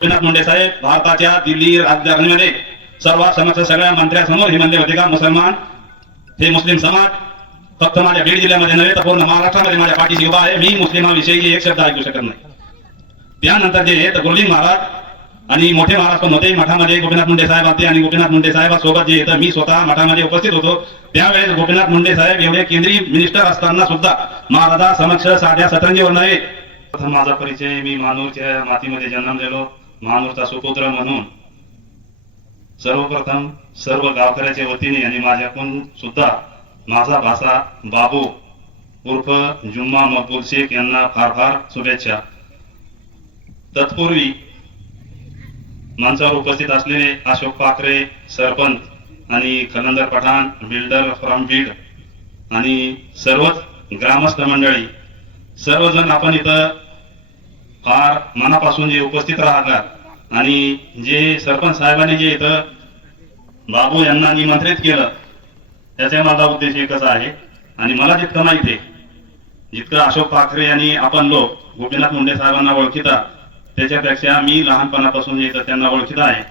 गोपीनाथ मुंडे साहेब भारताच्या दिल्ली राजधानीमध्ये सर्वात समस्या सगळ्या मंत्र्यासमोर हे म्हणले होते का मुसलमान हे मुस्लिम समाज फक्त माझ्या बीड जिल्ह्यामध्ये नव्हे तर पूर्ण महाराष्ट्रामध्ये माझ्या पाठीशी उभा आहे. मी मुस्लिमाविषयी एक शब्द ऐकू शकत नाही. त्यानंतर जे तर गुरुजी महाराज आणि मोठे महाराज पण होते. मठामध्ये गोपीनाथ मुंडे साहेब होते आणि गोपीनाथ मुंडे साहेबांसोबत जे येतं मी स्वतः मठामध्ये उपस्थित होतो. त्यावेळेस गोपीनाथ मुंडे साहेब एवढे केंद्रीय मिनिस्टर असताना सुद्धा महाराजा समक्ष साध्या सतरंजीवर नव्हे. माझा परिचय मी मानूरच्या मातीमध्ये जन्मलेलो मानवता सुपुत्र म्हणून सर्वप्रथम सर्व गावकऱ्याच्या वतीने आणि माझ्याकडून सुद्धा माझा भासा बाबू उर्फ जुम्मा मकबूल शेख यांना फार फार शुभेच्छा. तत्पूर्वी मंचावर उपस्थित असलेले अशोक पाखरे सरपंच आणि खलंदर पठाण बिल्डर फ्रॉम बीड आणि सर्वच ग्रामस्थ मंडळी सर्वजण आपण इथं फार मनापासून जे उपस्थित राहतात आणि जे सरपंच साहेबांनी जे इथं बाबू यांना निमंत्रित केलं त्याचा माझा उद्देश एकच आहे. आणि मला जितकं माहिती आहे जितकं अशोक पाखरे यांनी आपण लोक गोपीनाथ मुंडे साहेबांना ओळखिता त्याच्यापेक्षा मी लहानपणापासून जे इथं त्यांना ओळखीत आहे.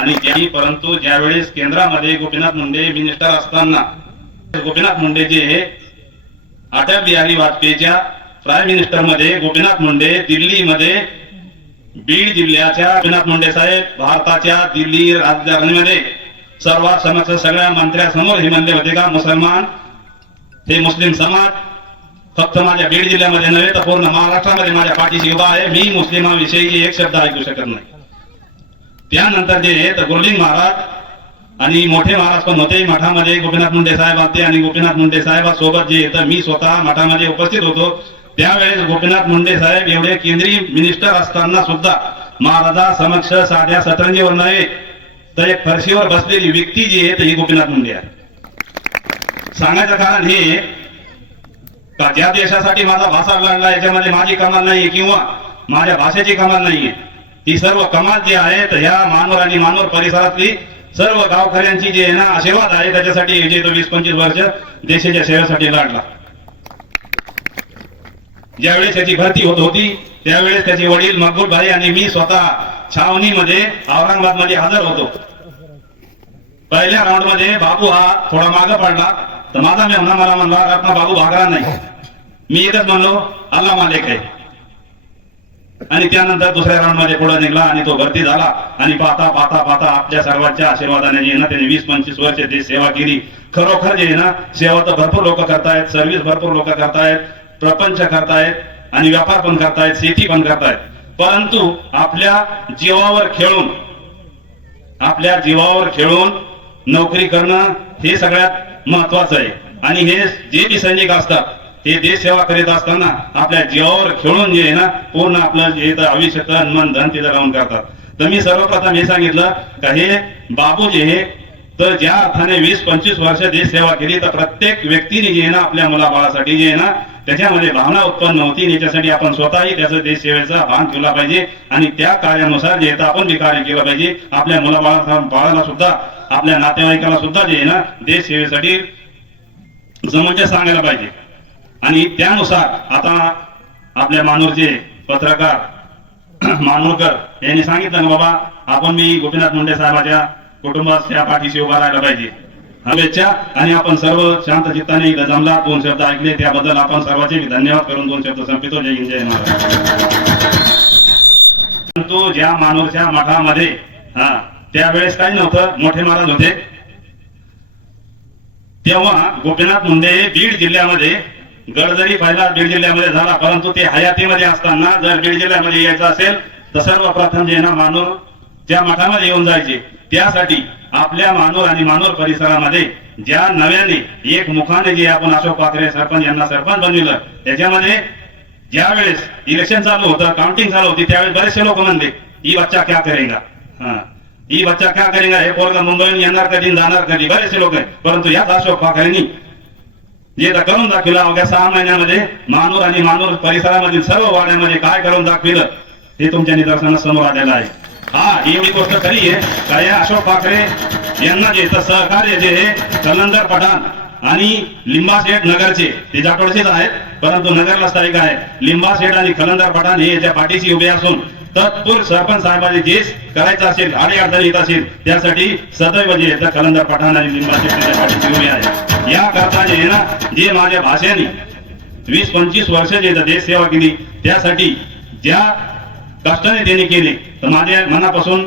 आणि ज्यांनी परंतु ज्यावेळेस केंद्रामध्ये गोपीनाथ मुंडे मिनिस्टर असताना गोपीनाथ मुंडे जे हे अटल बिहारी वाजपेयीच्या प्राईम मिनिस्टरमध्ये गोपीनाथ मुंडे दिल्लीमध्ये बीड जिल्ह्याच्या गोपीनाथ मुंडे साहेब भारताच्या दिल्ली राजधानीमध्ये. सर्वात समक्ष सगळ्या मंत्र्यासमोर हे म्हणले होते का मुसलमान? हे मुस्लिम समाज. फक्त माझ्या बीड जिल्ह्यामध्ये नव्हे तर पूर्ण महाराष्ट्रामध्ये माझ्या पाठीशी उभा आहे. मी मुस्लिमांविषयी एक शब्द ऐकू शकत नाही. त्यानंतर जे आहे तर गुरुजी महाराज आणि मोठे महाराज पण होते. मठामध्ये गोपीनाथ मुंडे साहेब होते आणि गोपीनाथ मुंडे साहेबांसोबत जे येतं मी स्वतः मठामध्ये उपस्थित होतो. त्यावेळेस गोपीनाथ मुंडे साहेब एवढे केंद्रीय मिनिस्टर असताना सुद्धा महाराजा समक्ष साध्या सतरंजीवर नव्हे तर एक फरशीवर बसलेली व्यक्ती जी आहे तर ही गोपीनाथ मुंडे आहे सांगायचं कारण हे का ज्या देशासाठी माझा भाषा लढला याच्यामध्ये माझी कमाल नाहीये किंवा माझ्या भाषेची कमाल नाहीये ही सर्व कमाल जी आहे तर ह्या मानवर आणि मानवर परिसरातली सर्व गावकऱ्यांची जी आहे ना आशीर्वाद आहे त्याच्यासाठी जे तो वीस पंचवीस वर्ष देशाच्या सेवेसाठी लढला. ज्यावेळेस त्याची भरती होत होती त्यावेळेस त्याचे वडील मकबूल भाई आणि मी स्वतः छावणीमध्ये औरंगाबादमध्ये हजर होतो. पहिल्या राऊंडमध्ये बाबू हा थोडा मागे पडला. तर माझा मेहना मला म्हणला रत्ना बाबू भागला नाही. मी एकच म्हणलो अल्ला मालिक आहे. आणि त्यानंतर दुसऱ्या राऊंडमध्ये पुढे निघला आणि तो भरती झाला. आणि पाहता पाहता पाहता आपल्या सर्वांच्या आशीर्वादाने जे ना त्यांनी वीस पंचवीस वर्ष ते सेवा केली. खरोखर जे ना सेवा तर भरपूर लोक करतायत सर्व्हिस भरपूर लोक करतायत. प्रपंच करतायत आणि व्यापार पण करतायत शेती पण करतायत. परंतु आपल्या जीवावर खेळून आपल्या जीवावर खेळून नोकरी करणं हे सगळ्यात महत्वाचं आहे. आणि हे जे बी सैनिक असतात ते देश सेवा करीत असताना आपल्या जीवावर खेळून जे आहे ना पूर्ण आपलं जे आयुष्य तन मन धन तिथं लावून करतात. तर मी सर्वप्रथम हे सांगितलं का हे बाबू जे हे तर ज्या अर्थाने वीस पंचवीस वर्ष देश सेवा केली तर प्रत्येक व्यक्तीने जे आहे ना आपल्या मुलाबाळासाठी जे आहे ना त्याच्यामध्ये भावना उत्पन्न होती आणि याच्यासाठी आपण स्वतःही त्याचं देश सेवेचा भान ठेवला पाहिजे. आणि त्या कार्यानुसार जे आपण बी कार्य केलं पाहिजे. आपल्या मुलाबाळा बाळाला सुद्धा आपल्या नातेवाईकाला सुद्धा जे आहे ना देश सेवेसाठी समज सांगायला पाहिजे. आणि त्यानुसार आता आपल्या मानूरचे पत्रकार मानूरकर यांनी सांगितलं ना बाबा आपण मी गोपीनाथ मुंडे साहेबाच्या कुटुंबाच्या पाठीशी उभा राहायला पाहिजे. शुभेच्छा आणि आपण सर्व शांत चित्ताने इथं जमला. दोन शब्द ऐकले. त्याबद्दल आपण सर्वांचे मी धन्यवाद करून दोन शब्द संपितो जय हिंद जय महाराज परंतु ज्या मानूरच्या मठामध्ये हा त्यावेळेस काही नव्हतं. मोठे महाराज होते. तेव्हा गोपीनाथ मुंडे हे बीड जिल्ह्यामध्ये गड जरी पहिला बीड जिल्ह्यामध्ये झाला. परंतु ते हयातीमध्ये असताना जर बीड जिल्ह्यामध्ये यायचं असेल तर सर्वप्रथम जे ना मानूर त्या मठामध्ये येऊन जायचे त्यासाठी आपल्या मानूर आणि मानूर परिसरामध्ये ज्या नव्याने एक मुखाने जे आपण अशोक पाखरे सरपंच यांना सरपंच बनविलं त्याच्यामध्ये ज्या वेळेस इलेक्शन चालू होतं काउंटिंग चालू होती त्यावेळेस बरेचसे लोक म्हणले ही बच्चा क्या करेगा? हा. ही बच्चा क्या करेगा हे पोरगा मुंबईहून येणार कधी जाणार कधी? बरेचसे लोक आहेत. परंतु याच अशोक पाखरेंनी जे करून दाखविलं अवघ्या सहा महिन्यामध्ये मानूर आणि मानूर परिसरामधील सर्व वाड्यामध्ये काय करून दाखविलं हे तुमच्या निदर्शनास समोर आलेलं आहे. हा ही एवढी गोष्ट खरी आहे. का या अशोक पाखरे यांना जे इथं सहकार्य जे हे कलंदर पठाण आणि लिंबाशेठ नगरचे ते जाटोडचेच आहेत परंतु नगरला स्थायिक आहे. लिंबाशेठ आणि कलंदर पठाण हे याच्या पाठीशी उभे असून तत्पूर सरपंच साहेबांनी जे करायचं असेल आणि अडचणी येत असेल त्यासाठी सदैव जे येतं कलंदर पठाण आणि लिंबाचे पाठीशी उभे आहे या करता जे ना जे माझ्या भाषेने वीस पंचवीस वर्ष जे इथं देश सेवा केली त्यासाठी ज्या कष्टाने त्यांनी केले. तर माझ्या मनापासून